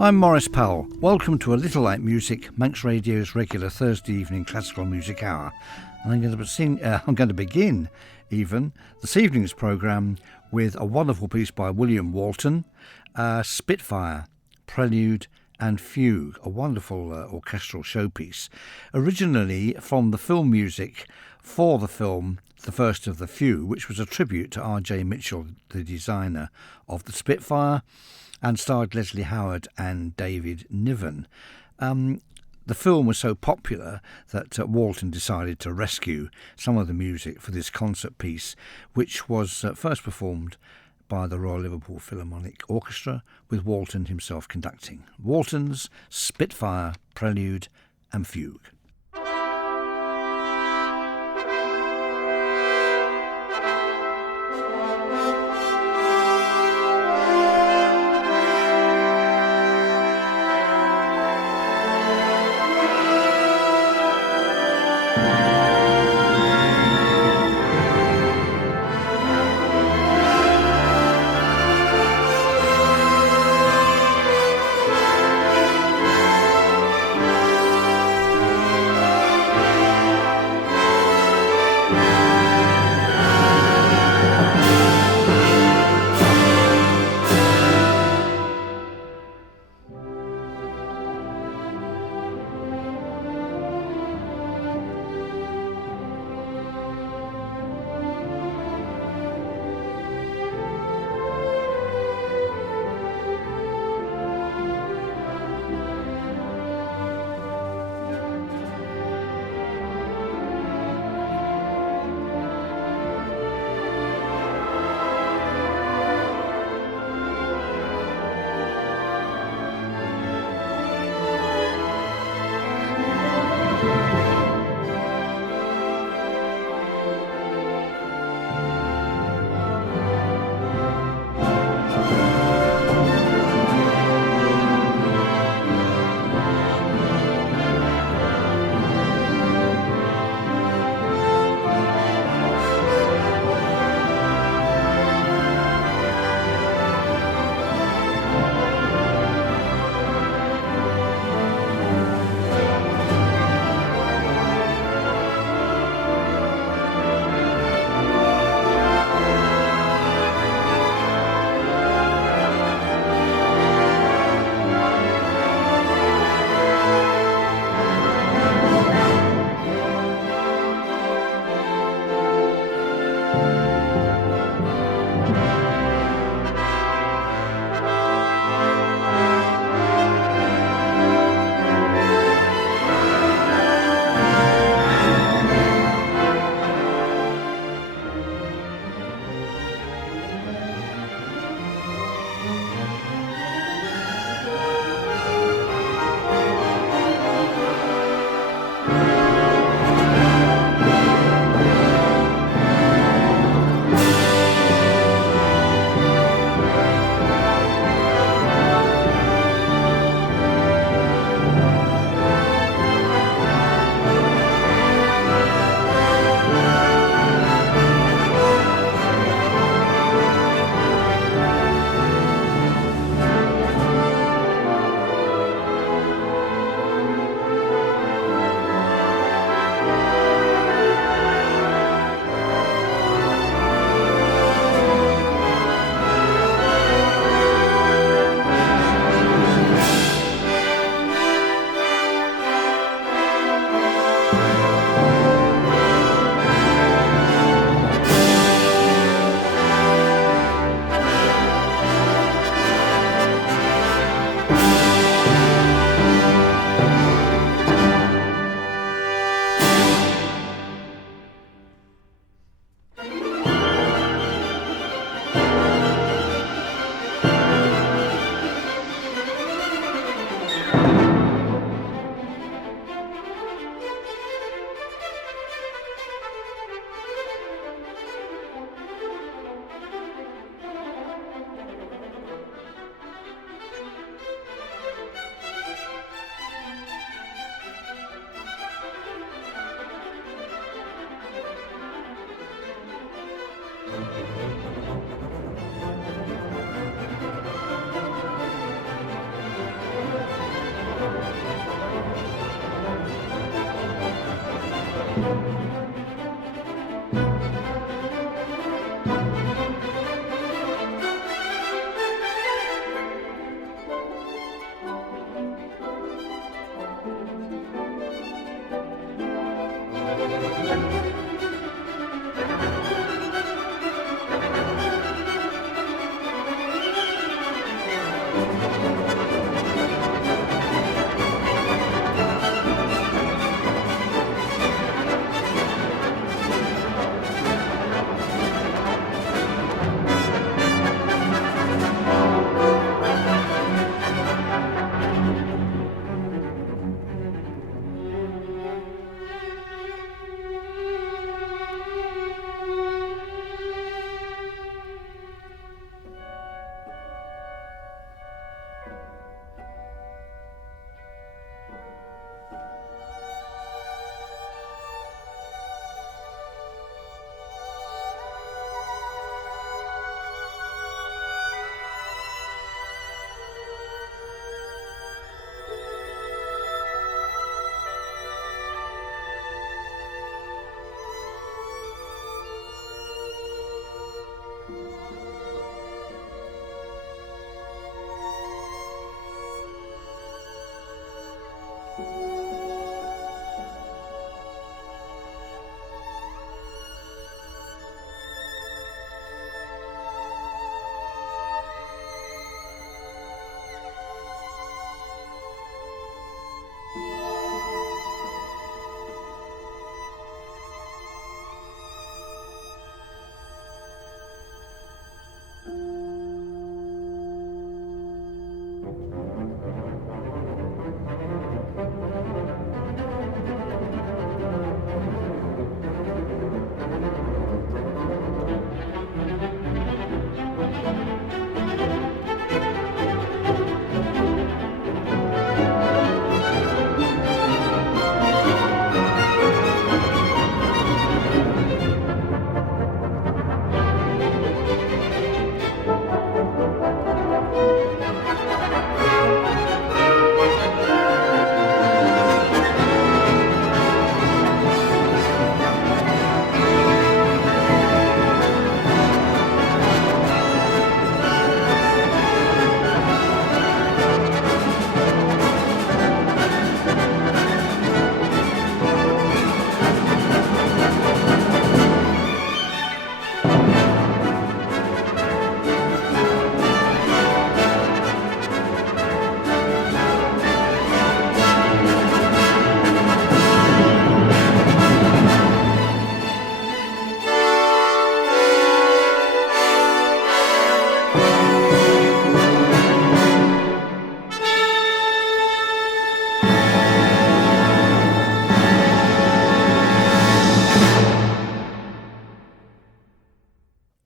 I'm Maurice Powell. Welcome to A Little Light Music, Manx Radio's regular Thursday evening classical music hour. And I'm going to begin even this evening's programme with a wonderful piece by William Walton, Spitfire, Prelude and Fugue, a wonderful orchestral showpiece, originally from the film music for the film The First of the Few, which was a tribute to R.J. Mitchell, the designer of the Spitfire, and starred Leslie Howard and David Niven. The film was so popular that Walton decided to rescue some of the music for this concert piece, which was first performed by the Royal Liverpool Philharmonic Orchestra, with Walton himself conducting. Walton's Spitfire, Prelude and Fugue.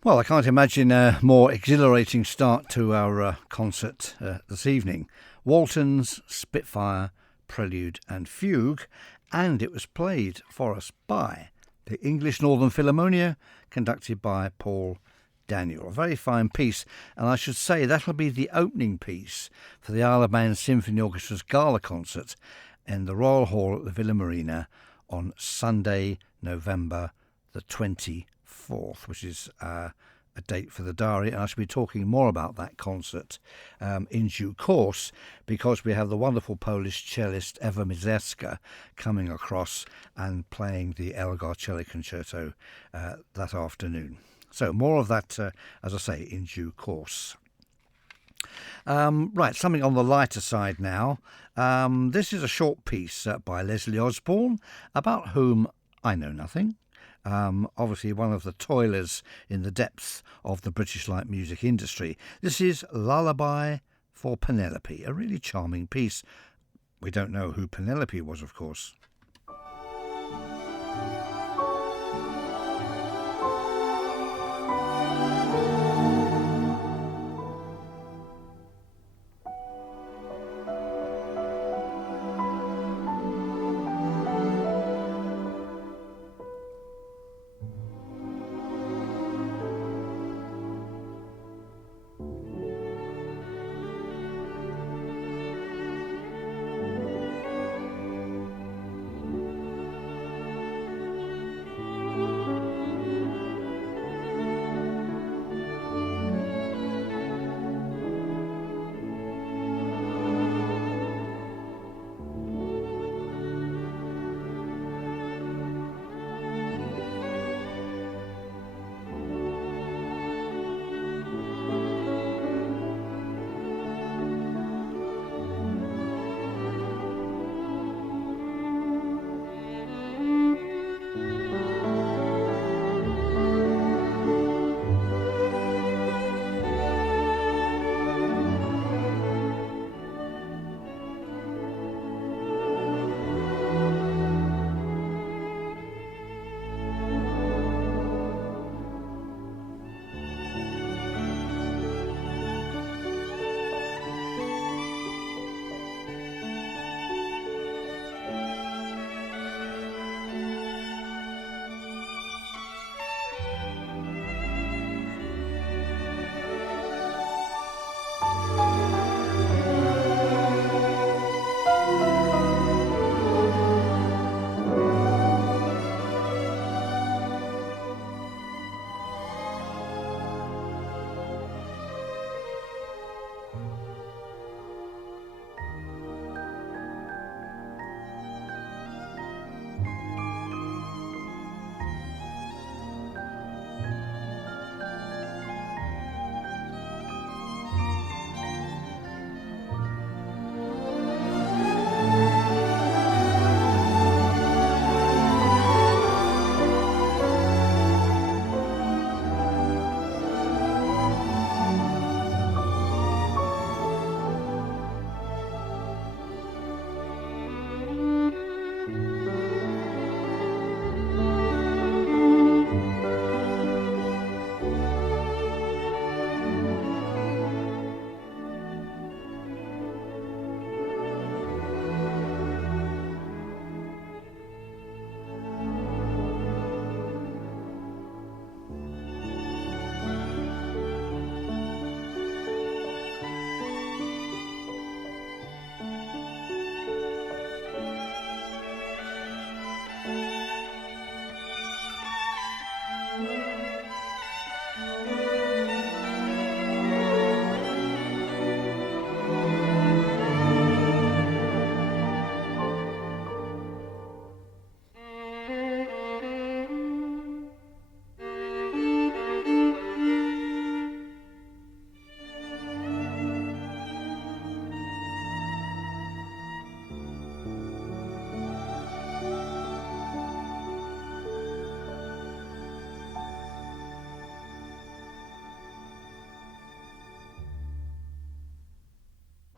Well, I can't imagine a more exhilarating start to our concert this evening. Walton's Spitfire, Prelude and Fugue, and it was played for us by the English Northern Philharmonia, conducted by Paul Daniel. A very fine piece, and I should say that'll be the opening piece for the Isle of Man Symphony Orchestra's gala concert in the Royal Hall at the Villa Marina on Sunday, November the 24th, which is a date for the diary, and I shall be talking more about that concert in due course, because we have the wonderful Polish cellist Ewa Mizerska coming across and playing the Elgar Cello Concerto that afternoon. So more of that, as I say, in due course. Right, something on the lighter side now. This is a short piece by Leslie Osborne, about whom I know nothing. Obviously one of the toilers in the depths of the British light music industry. This is Lullaby for Penelope, a really charming piece. We don't know who Penelope was, of course.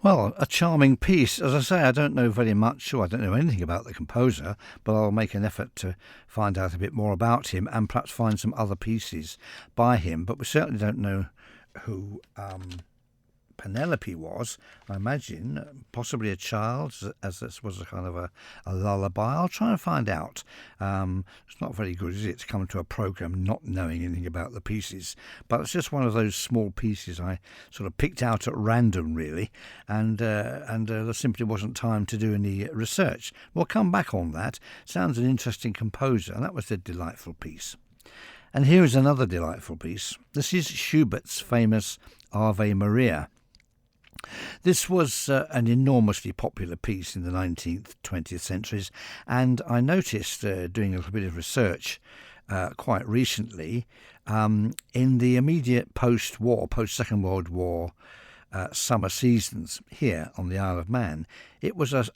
Well, a charming piece. As I say, I don't know very much, or I don't know anything about the composer, but I'll make an effort to find out a bit more about him and perhaps find some other pieces by him. But we certainly don't know who Penelope was. I imagine possibly a child, as this was a kind of a lullaby. I'll try and find out. It's not very good, is it, to come to a programme not knowing anything about the pieces? But it's just one of those small pieces I sort of picked out at random, really, and there simply wasn't time to do any research. We'll come back on that. Sounds an interesting composer, and that was a delightful piece. And here is another delightful piece. This is Schubert's famous Ave Maria. This was an enormously popular piece in the 19th, 20th centuries, and I noticed, doing a little bit of research quite recently, in the immediate post-Second World War summer seasons here on the Isle of Man, it was a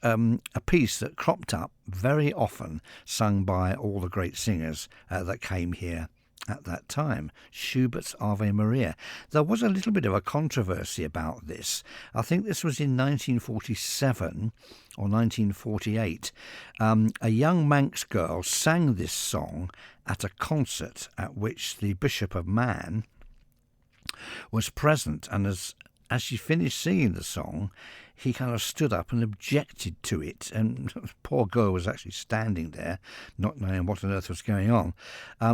piece that cropped up very often, sung by all the great singers that came here at that time, Schubert's Ave Maria. There was a little bit of a controversy about this. I think this was in 1947 or 1948. A young Manx girl sang this song at a concert at which the Bishop of Man was present, and as she finished singing the song, he kind of stood up and objected to it, and the poor girl was actually standing there, not knowing what on earth was going on.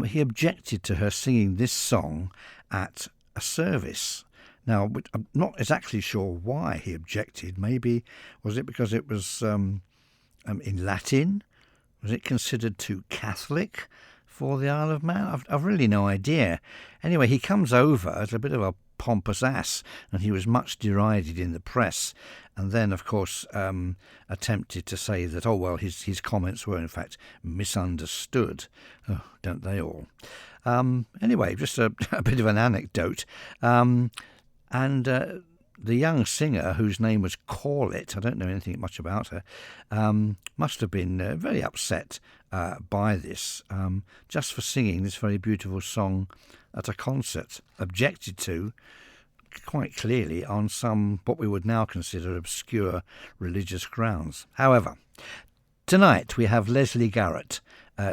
He objected to her singing this song at a service. Now, I'm not exactly sure why he objected. Maybe, was it because it was in Latin? Was it considered too Catholic for the Isle of Man? I've really no idea. Anyway, he comes over as a bit of a pompous ass, and he was much derided in the press, and then of course attempted to say that his comments were in fact misunderstood. Oh, don't they all? Anyway, just a bit of an anecdote, and the young singer, whose name was Corlett, I don't know anything much about her, must have been very upset by this, just for singing this very beautiful song at a concert, objected to quite clearly on some what we would now consider obscure religious grounds. However, tonight we have Leslie Garrett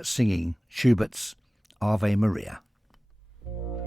singing Schubert's Ave Maria. Oh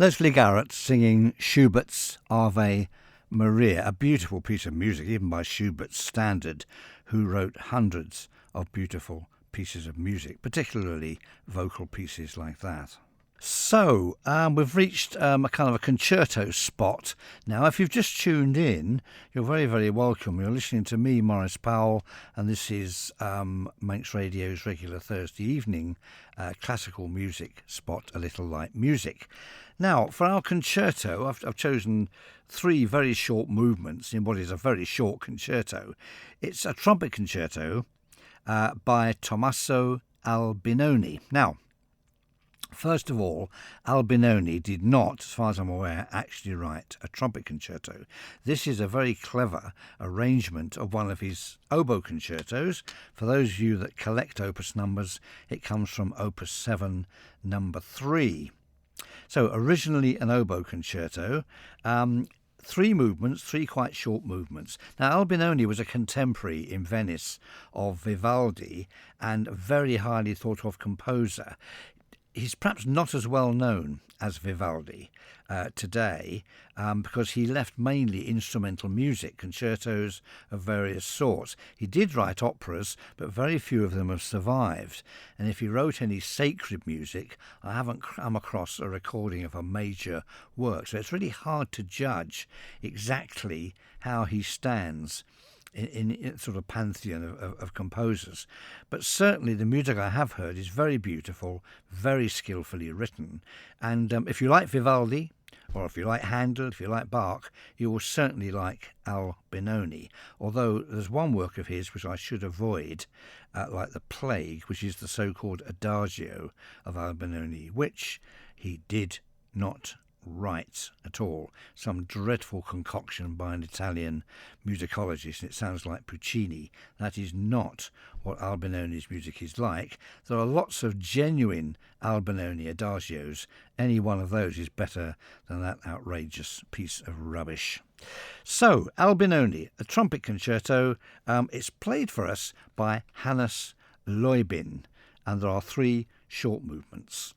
Leslie Garrett singing Schubert's Ave Maria, a beautiful piece of music, even by Schubert's standard, who wrote hundreds of beautiful pieces of music, particularly vocal pieces like that. So, we've reached a kind of a concerto spot. Now, if you've just tuned in, you're very, very welcome. You're listening to me, Maurice Powell, and this is Manx Radio's regular Thursday evening classical music spot, A Little Light Music. Now, for our concerto, I've chosen 3 very short movements in what is a very short concerto. It's a trumpet concerto by Tommaso Albinoni. Now, first of all, Albinoni did not, as far as I'm aware, actually write a trumpet concerto. This is a very clever arrangement of one of his oboe concertos. For those of you that collect opus numbers, it comes from opus 7, number 3. So originally an oboe concerto, 3 movements, 3 quite short movements. Now, Albinoni was a contemporary in Venice of Vivaldi and a very highly thought of composer. He's perhaps not as well known as Vivaldi today because he left mainly instrumental music, concertos of various sorts. He did write operas, but very few of them have survived. And if he wrote any sacred music, I haven't come across a recording of a major work. So it's really hard to judge exactly how he stands in sort of pantheon of composers. But certainly the music I have heard is very beautiful, very skillfully written. And if you like Vivaldi, or if you like Handel, if you like Bach, you will certainly like Albinoni. Although there's one work of his which I should avoid, like the plague, which is the so-called Adagio of Albinoni, which he did not write at all. Some dreadful concoction by an Italian musicologist, and it sounds like Puccini. That is not what Albinoni's music is like. There are lots of genuine Albinoni adagios. Any one of those is better than that outrageous piece of rubbish. So, Albinoni, a trumpet concerto. It's played for us by Hannes Leubin, and there are 3 short movements.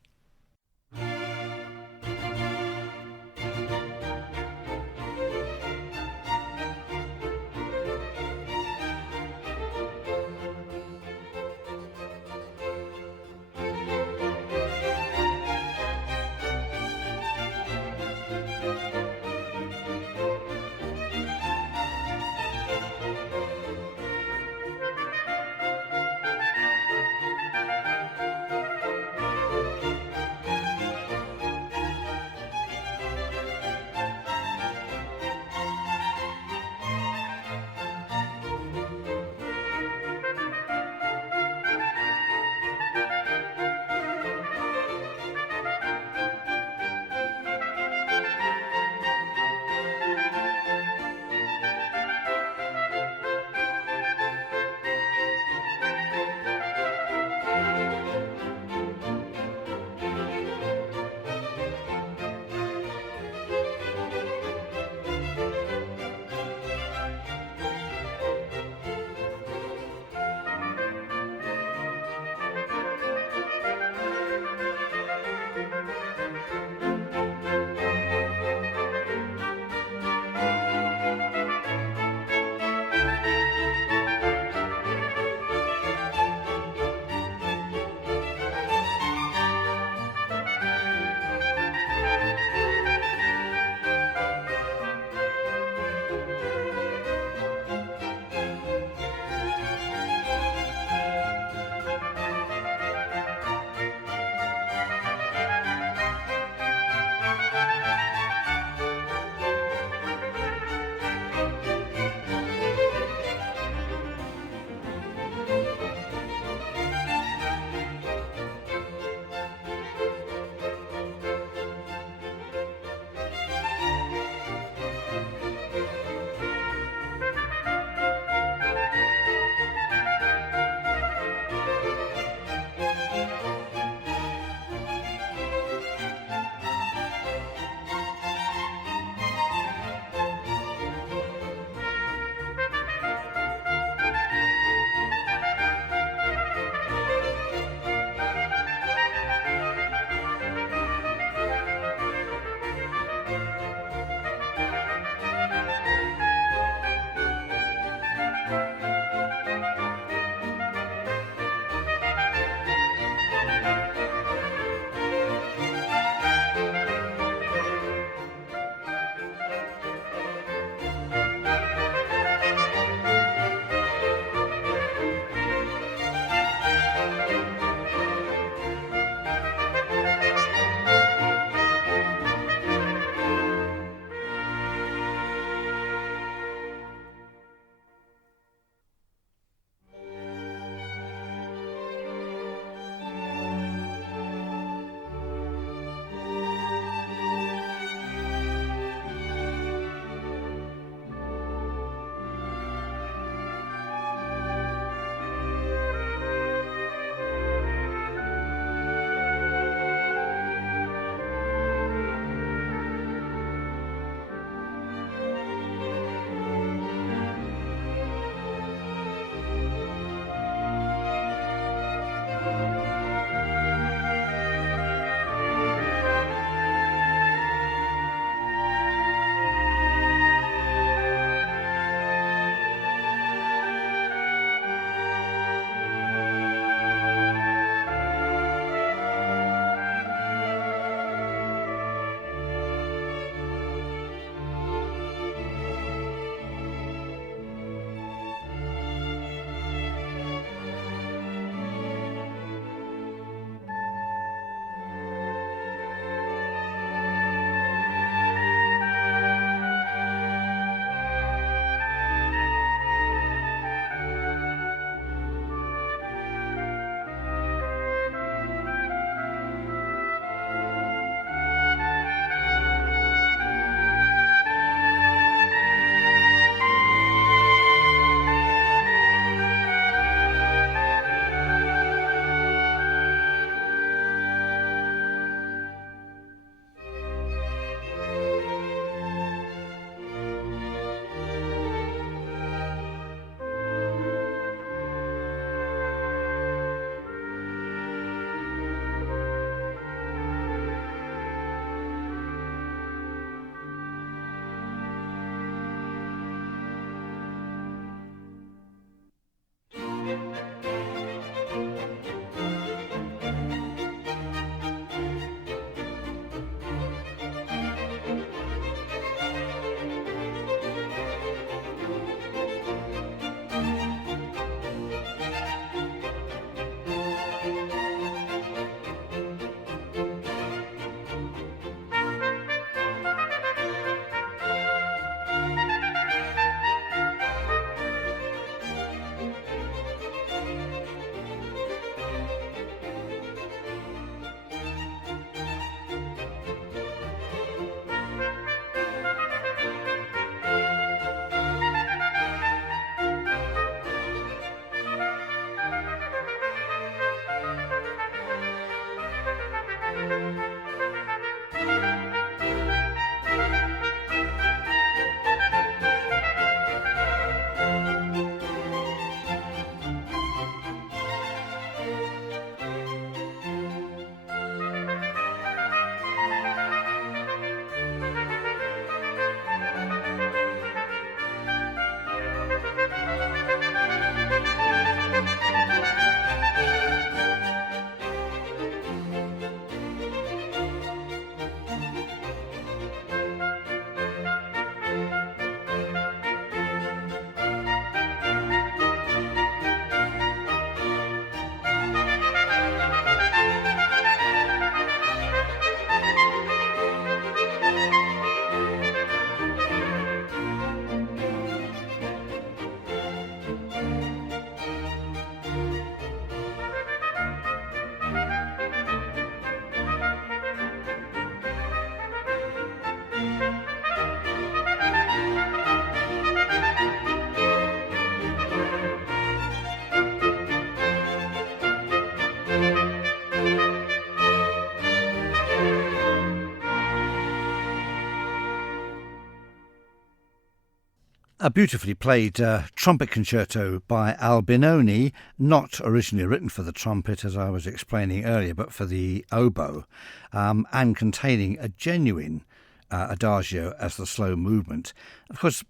A beautifully played trumpet concerto by Albinoni, not originally written for the trumpet, as I was explaining earlier, but for the oboe, and containing a genuine adagio as the slow movement. Of course,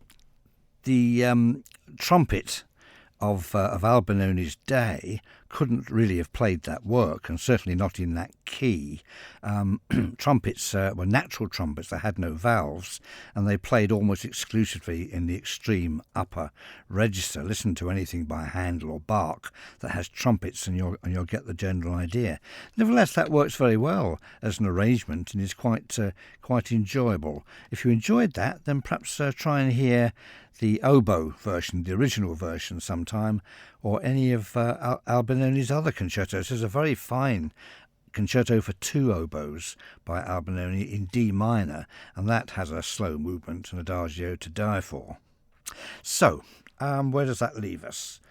the trumpet of Albinoni's day couldn't really have played that work, and certainly not in that key. Trumpets were natural trumpets. They had no valves, and they played almost exclusively in the extreme upper register. Listen to anything by Handel or Bach that has trumpets, and you'll get the general idea. Nevertheless, that works very well as an arrangement and is quite enjoyable. If you enjoyed that, then perhaps try and hear the oboe version, the original version sometime, or any of Albinoni's other concertos. There's a very fine concerto for two oboes by Albinoni in D minor, and that has a slow movement, an adagio to die for. So, where does that leave us?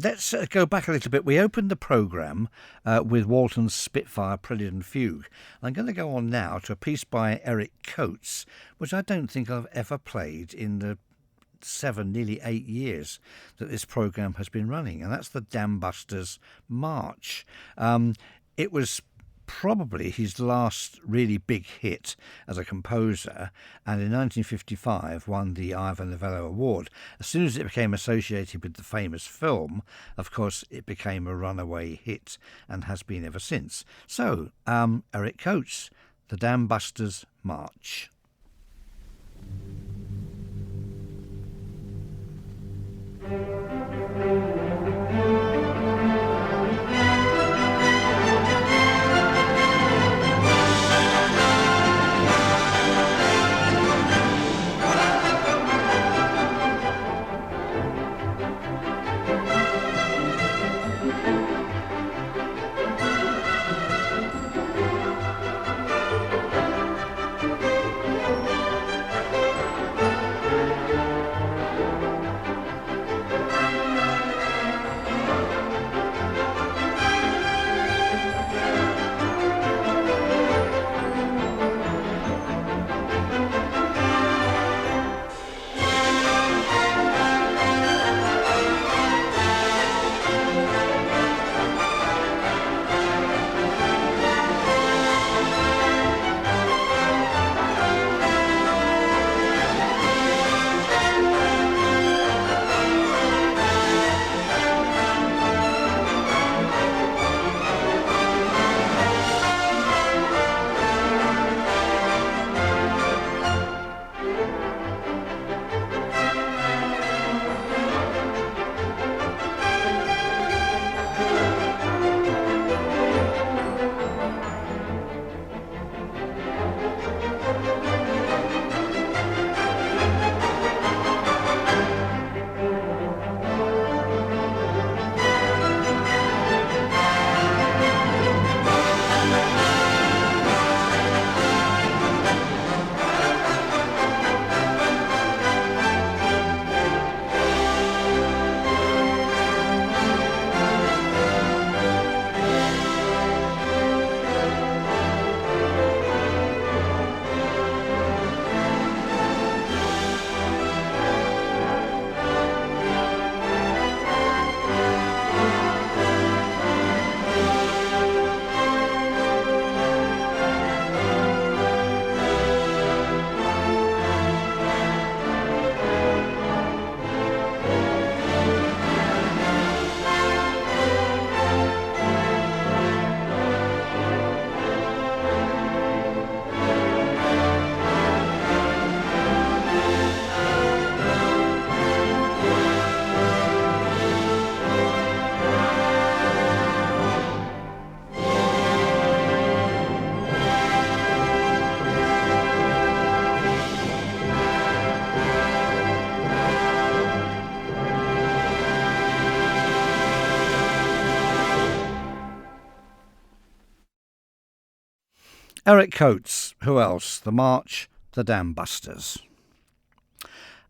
Let's go back a little bit. We opened the programme with Walton's Spitfire Prelude and Fugue. I'm going to go on now to a piece by Eric Coates, which I don't think I've ever played in the 7, nearly 8 years that this programme has been running, and that's the Dam Busters March. It was probably his last really big hit as a composer, and in 1955 won the Ivor Novello Award. As soon as it became associated with the famous film, of course, it became a runaway hit and has been ever since. So, Eric Coates, the Dam Busters March. Eric Coates, who else? The March, the Dam Busters.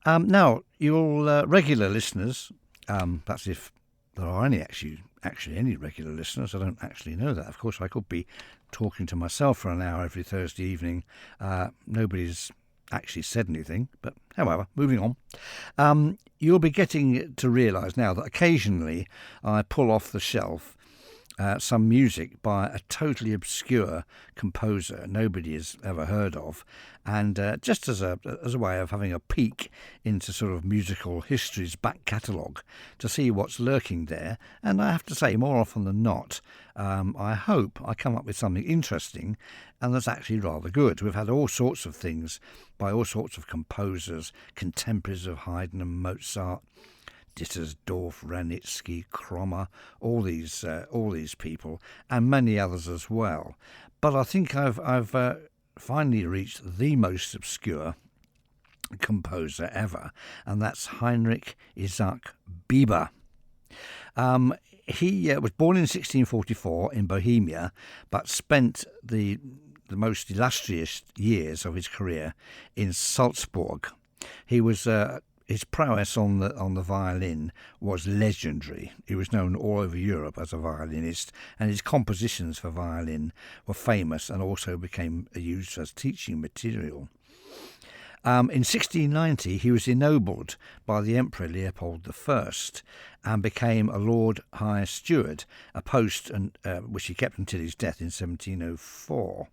Now, you'll regular listeners, that's if there are any actually any regular listeners. I don't actually know that. Of course, I could be talking to myself for an hour every Thursday evening. Nobody's actually said anything, but however, moving on. You'll be getting to realise now that occasionally I pull off the shelf some music by a totally obscure composer nobody has ever heard of, and just as a way of having a peek into sort of musical history's back catalogue to see what's lurking there. And I have to say, more often than not, I hope I come up with something interesting and that's actually rather good. We've had all sorts of things by all sorts of composers, contemporaries of Haydn and Mozart, Dittersdorf, Wranitzky, Krommer, all these people, and many others as well. But I think I've finally reached the most obscure composer ever, and that's Heinrich Isaac Bieber. He was born in 1644 in Bohemia, but spent the most illustrious years of his career in Salzburg. He was his prowess on the violin was legendary. He was known all over Europe as a violinist, and his compositions for violin were famous and also became used as teaching material. In 1690, he was ennobled by the Emperor Leopold I and became a Lord High Steward, a post which he kept until his death in 1704.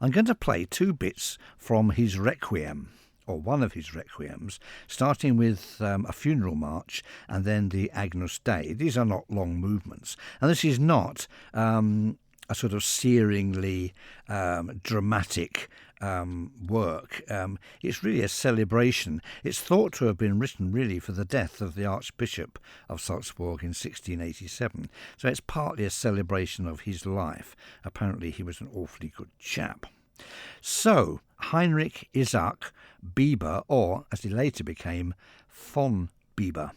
I'm going to play two bits from his Requiem, or one of his requiems, starting with a funeral march and then the Agnus Dei. These are not long movements, and this is not a sort of searingly dramatic work. It's really a celebration. It's thought to have been written really for the death of the Archbishop of Salzburg in 1687, so it's partly a celebration of his life. Apparently he was an awfully good chap. So, Heinrich Isaac Bieber, or as he later became, von Bieber.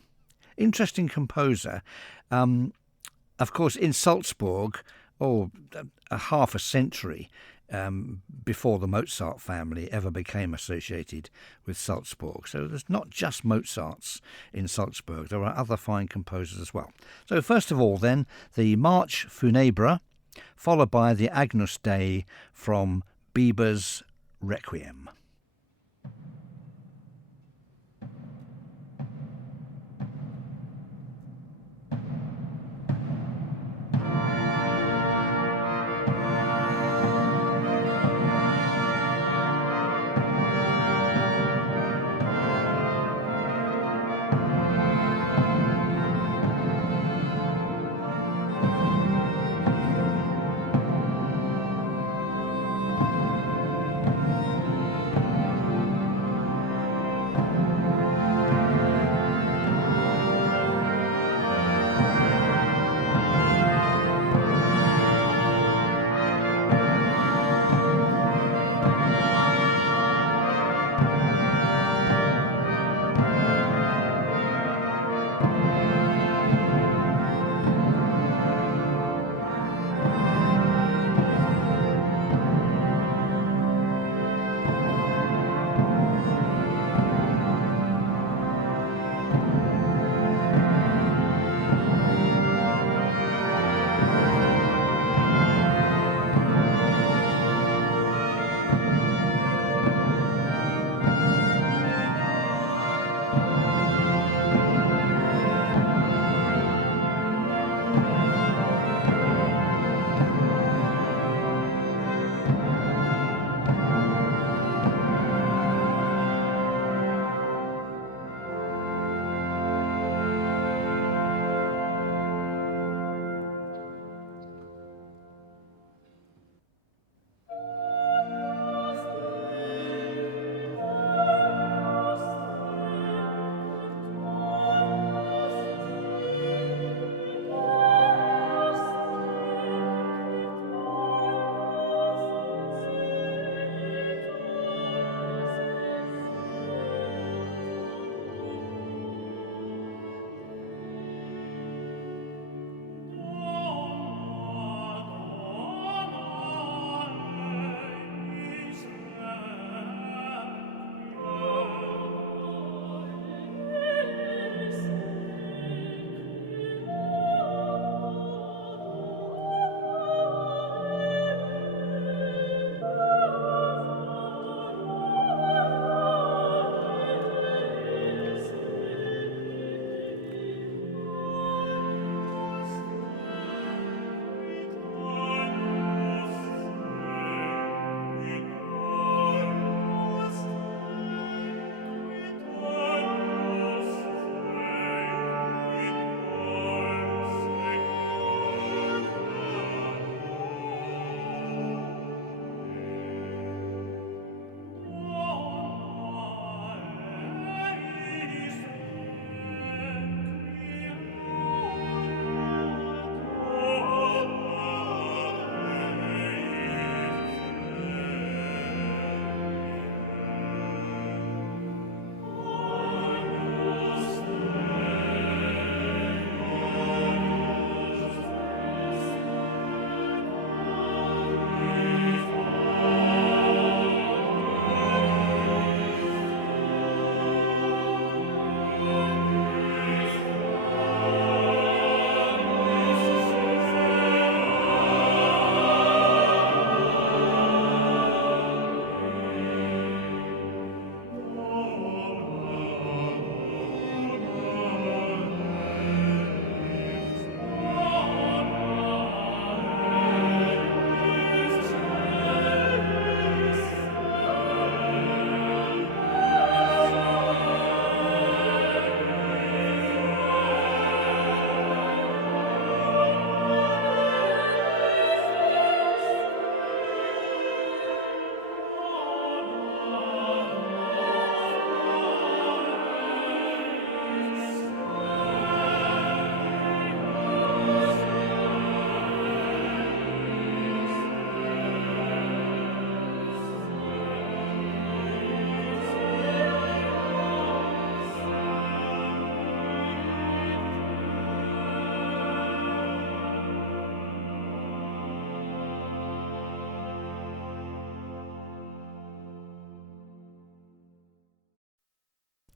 Interesting composer. Of course, in Salzburg, a half a century before the Mozart family ever became associated with Salzburg. So there's not just Mozarts in Salzburg, there are other fine composers as well. So first of all then, the March Funèbre, followed by the Agnus Dei from Bieber's Requiem.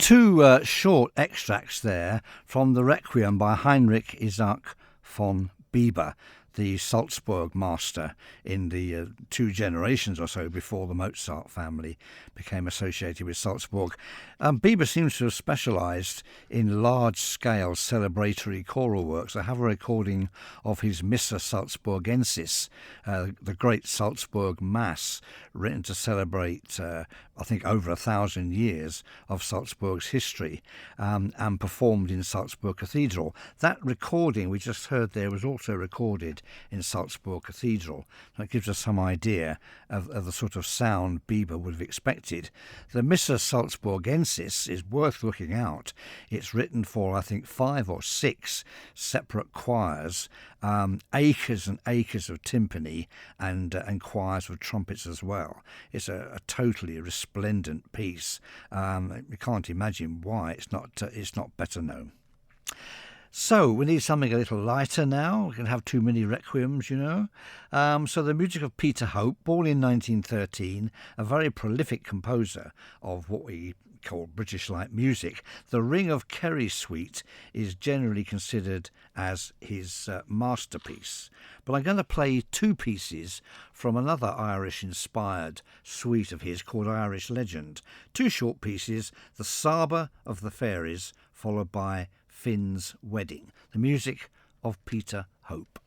two short extracts there from the Requiem by Heinrich Isaac von Bieber, the Salzburg master in the 2 generations or so before the Mozart family became associated with Salzburg. Bieber seems to have specialised in large-scale celebratory choral works. I have a recording of his Missa Salzburgensis, the great Salzburg Mass, written to celebrate, I think, over 1,000 years of Salzburg's history, and performed in Salzburg Cathedral. That recording we just heard there was also recorded in Salzburg Cathedral. That gives us some idea of the sort of sound Bieber would have expected. The Missa Salzburgensis is worth looking out. It's written for, I think, 5 or 6 separate choirs, acres and acres of timpani, and choirs of trumpets as well. It's a totally resplendent piece. You can't imagine why it's not better known. So we need something a little lighter now. We can have too many requiems, you know. So the music of Peter Hope, born in 1913, a very prolific composer of what we call British light music. The Ring of Kerry suite is generally considered as his masterpiece. But I'm going to play 2 pieces from another Irish-inspired suite of his called Irish Legend. 2 short pieces, The Saba of the Fairies, followed by Finn's Wedding. The music of Peter Hope.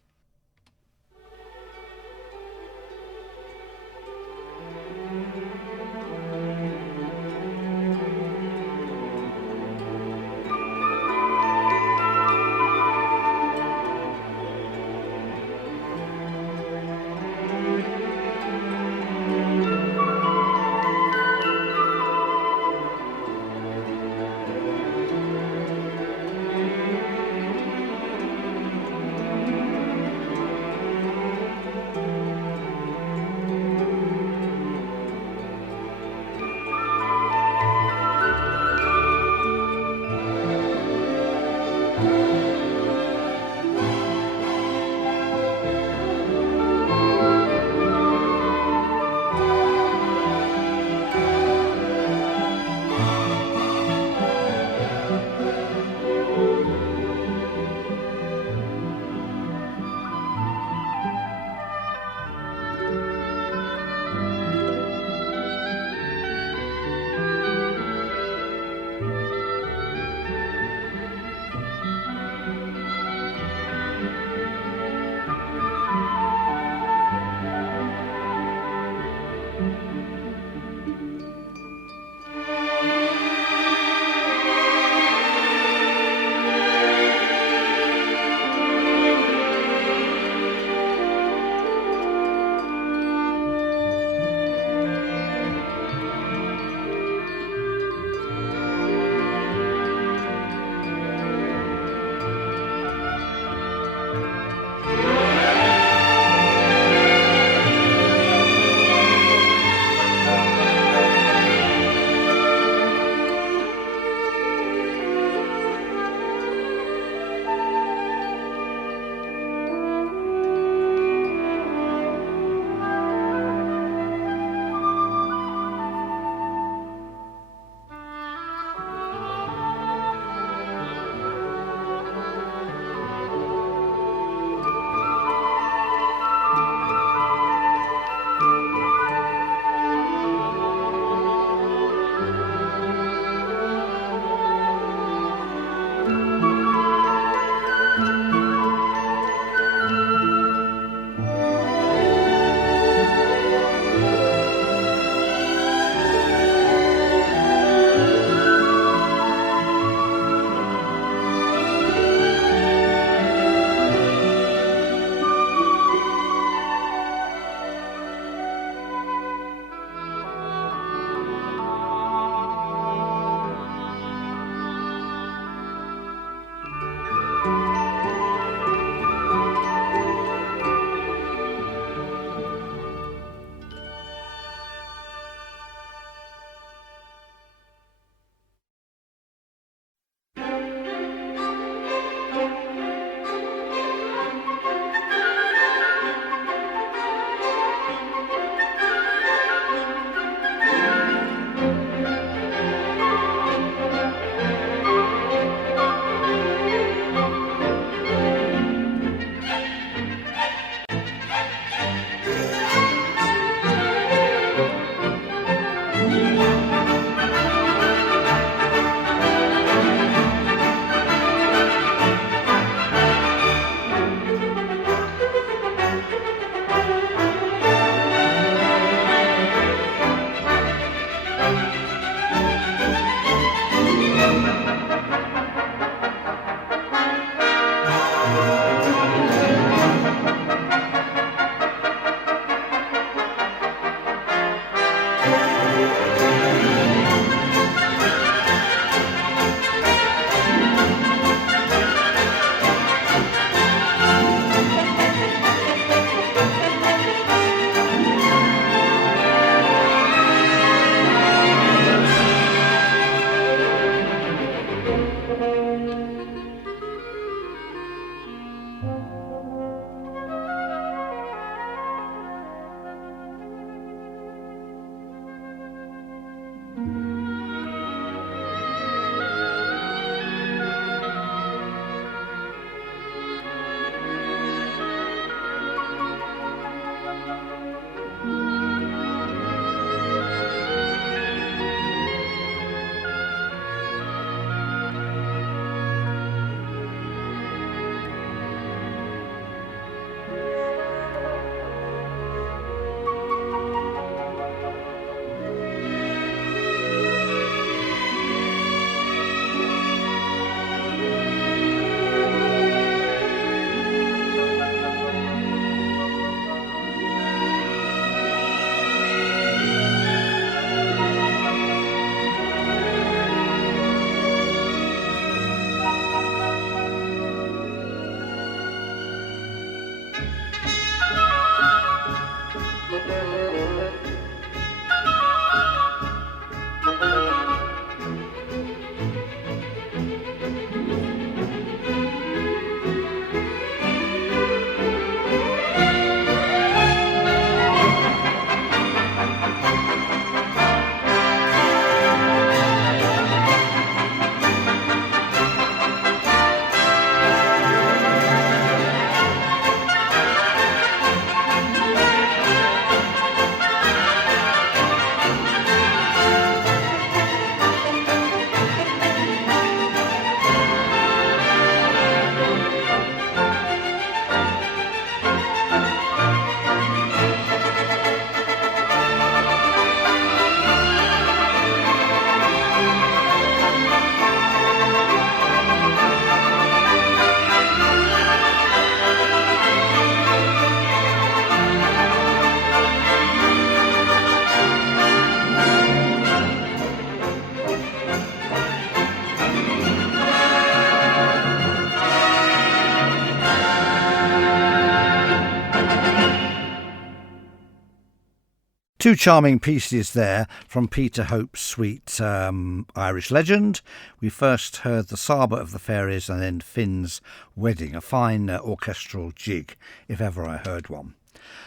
Two charming pieces there from Peter Hope's sweet Irish legend. We first heard The Saba of the Fairies and then Finn's Wedding, a fine orchestral jig, if ever I heard one.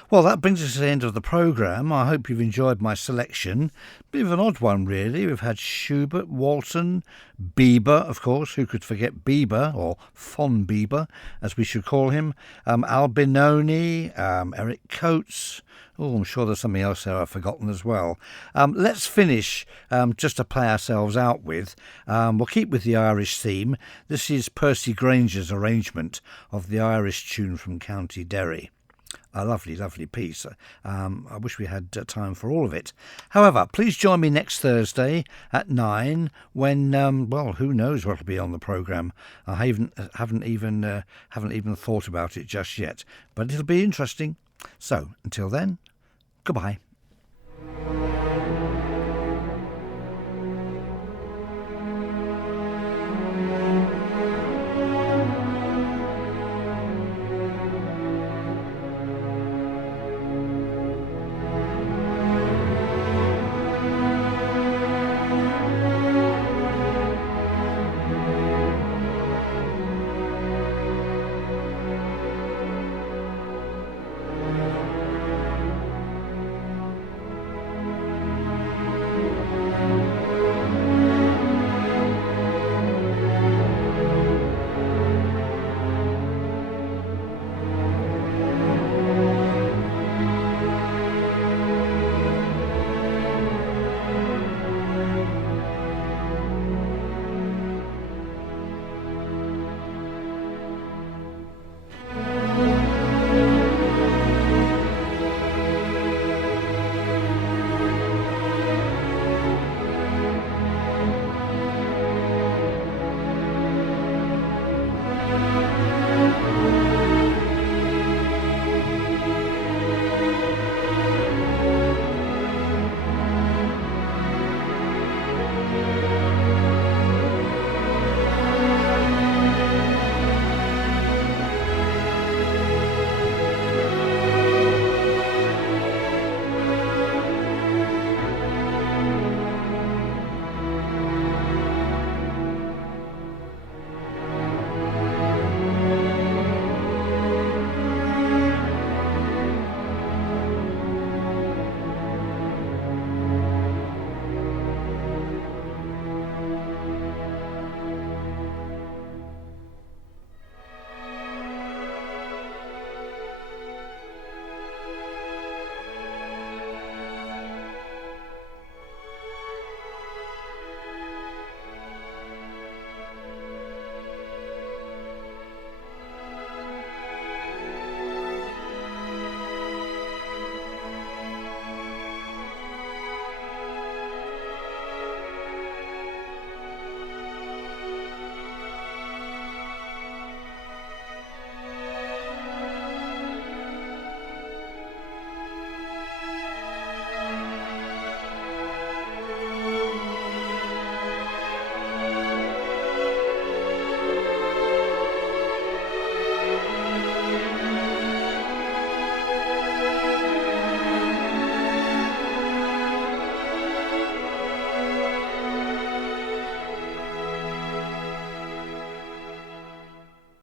Well, that brings us to the end of the programme. I hope you've enjoyed my selection. Bit of an odd one, really. We've had Schubert, Walton, Bieber, of course. Who could forget Bieber, or Von Bieber, as we should call him. Albinoni, Eric Coates. Oh, I'm sure there's something else there I've forgotten as well. Let's finish just to play ourselves out with. We'll keep with the Irish theme. This is Percy Granger's arrangement of the Irish tune from County Derry. A lovely, lovely piece. I wish we had time for all of it. However, please join me next Thursday at 9 when, well, who knows what will be on the programme. I haven't even thought about it just yet, but it'll be interesting. So, until then, goodbye.